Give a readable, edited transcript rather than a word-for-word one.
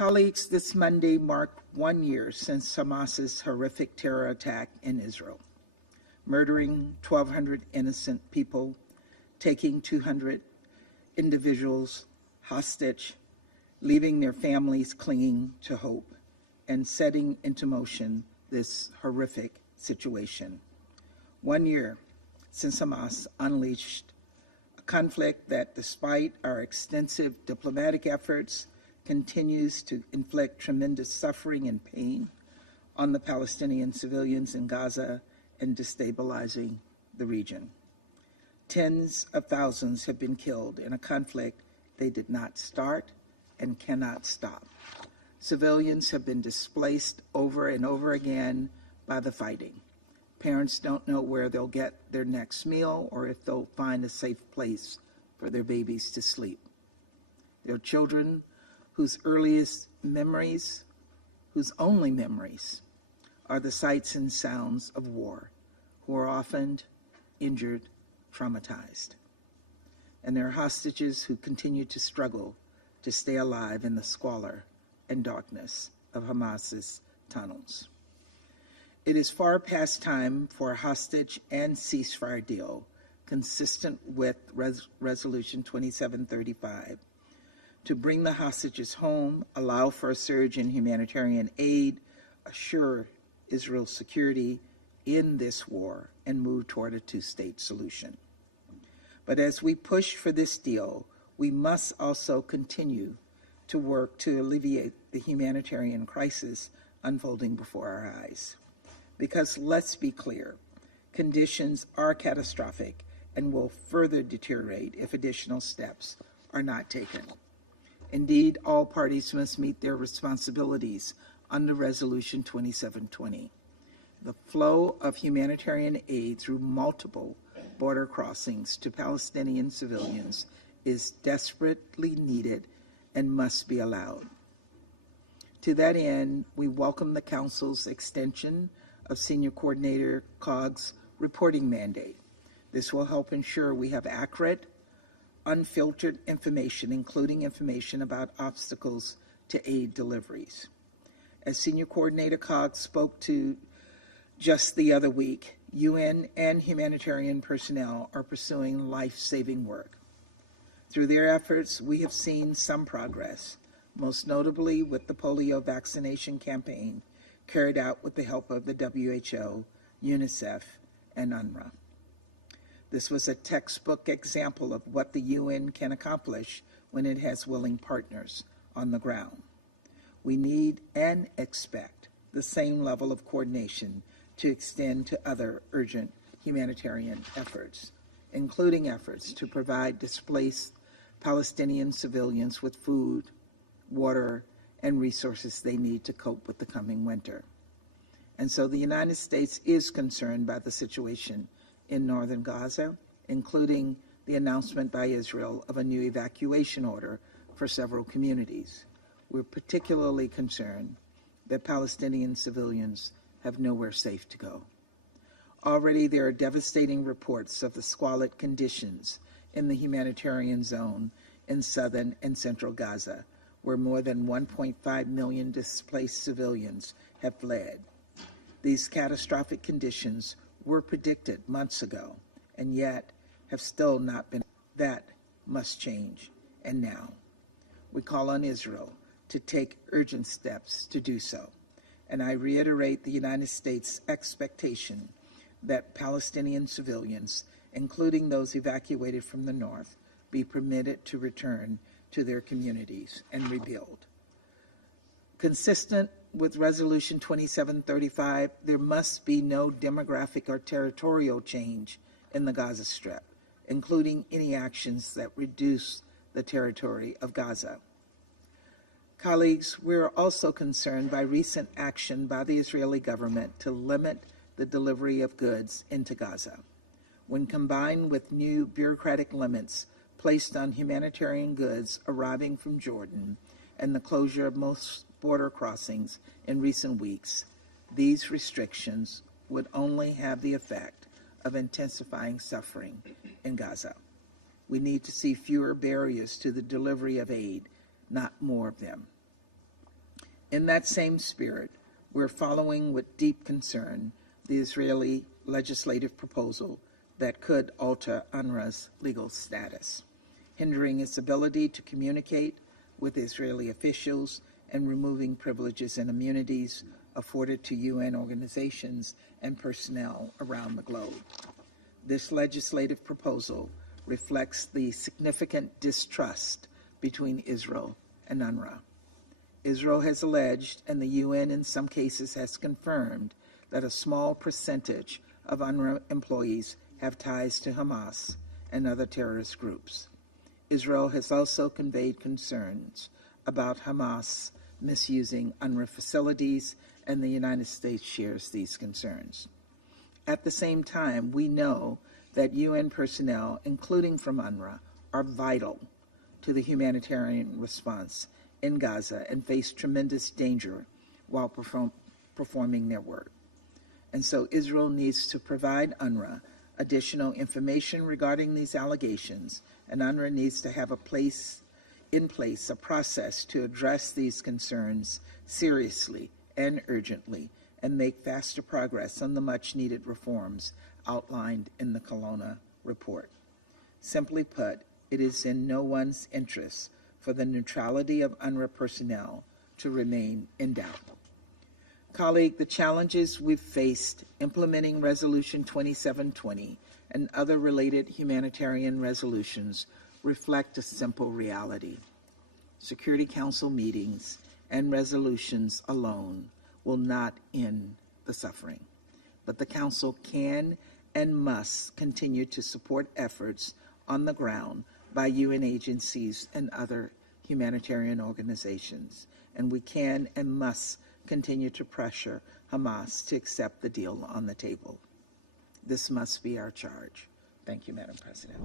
Colleagues, this Monday marked 1 year since Hamas's horrific terror attack in Israel, murdering 1,200 innocent people, taking 200 individuals hostage, leaving their families clinging to hope, and setting into motion this horrific situation. 1 year since Hamas unleashed a conflict that, despite our extensive diplomatic efforts, continues to inflict tremendous suffering and pain on the Palestinian civilians in Gaza and destabilizing the region. Tens of thousands have been killed in a conflict they did not start and cannot stop. Civilians have been displaced over and over again by the fighting. Parents don't know where they'll get their next meal or if they'll find a safe place for their babies to sleep. Their children whose earliest memories, whose only memories, are the sights and sounds of war, who are often injured, traumatized. And there are hostages who continue to struggle to stay alive in the squalor and darkness of Hamas's tunnels. It is far past time for a hostage and ceasefire deal consistent with Resolution 2735 to bring the hostages home, allow for a surge in humanitarian aid, assure Israel's security in this war, and move toward a two-state solution. But as we push for this deal, we must also continue to work to alleviate the humanitarian crisis unfolding before our eyes. Because let's be clear, conditions are catastrophic and will further deteriorate if additional steps are not taken. Indeed, all parties must meet their responsibilities under Resolution 2720. The flow of humanitarian aid through multiple border crossings to Palestinian civilians is desperately needed and must be allowed. To that end, we welcome the Council's extension of Senior Coordinator Cog's reporting mandate. This will help ensure we have accurate, unfiltered information, including information about obstacles to aid deliveries. As Senior Coordinator Cog spoke to just the other week, UN and humanitarian personnel are pursuing life-saving work. Through their efforts, we have seen some progress, most notably with the polio vaccination campaign carried out with the help of the WHO, UNICEF, and UNRWA. This was a textbook example of what the UN can accomplish when it has willing partners on the ground. We need and expect the same level of coordination to extend to other urgent humanitarian efforts, including efforts to provide displaced Palestinian civilians with food, water, and resources they need to cope with the coming winter. And so the United States is concerned by the situation in northern Gaza, including the announcement by Israel of a new evacuation order for several communities. We're particularly concerned that Palestinian civilians have nowhere safe to go. Already there are devastating reports of the squalid conditions in the humanitarian zone in southern and central Gaza, where more than 1.5 million displaced civilians have fled. These catastrophic conditions were predicted months ago, and yet have still not been. That must change, and now. We call on Israel to take urgent steps to do so. And I reiterate the United States' expectation that Palestinian civilians, including those evacuated from the north, be permitted to return to their communities and rebuild. Consistent with Resolution 2735, there must be no demographic or territorial change in the Gaza Strip, including any actions that reduce the territory of Gaza. Colleagues, we are also concerned by recent action by the Israeli government to limit the delivery of goods into Gaza. When combined with new bureaucratic limits placed on humanitarian goods arriving from Jordan and the closure of most border crossings in recent weeks, these restrictions would only have the effect of intensifying suffering in Gaza. We need to see fewer barriers to the delivery of aid, not more of them. In that same spirit, we're following with deep concern the Israeli legislative proposal that could alter UNRWA's legal status, hindering its ability to communicate with Israeli officials and removing privileges and immunities afforded to UN organizations and personnel around the globe. This legislative proposal reflects the significant distrust between Israel and UNRWA. Israel has alleged, and the UN in some cases has confirmed, that a small percentage of UNRWA employees have ties to Hamas and other terrorist groups. Israel has also conveyed concerns about Hamas misusing UNRWA facilities, and the United States shares these concerns. At the same time, we know that UN personnel, including from UNRWA, are vital to the humanitarian response in Gaza and face tremendous danger while performing their work. And so Israel needs to provide UNRWA additional information regarding these allegations, and UNRWA needs to have a process to address these concerns seriously and urgently and make faster progress on the much-needed reforms outlined in the Kelowna report. Simply put, it is in no one's interest for the neutrality of UNRWA personnel to remain in doubt. Colleague, the challenges we've faced implementing Resolution 2720 and other related humanitarian resolutions reflect a simple reality. Security Council meetings and resolutions alone will not end the suffering, but the Council can and must continue to support efforts on the ground by UN agencies and other humanitarian organizations, and we can and must continue to pressure Hamas to accept the deal on the table. This must be our charge. Thank you, Madam President.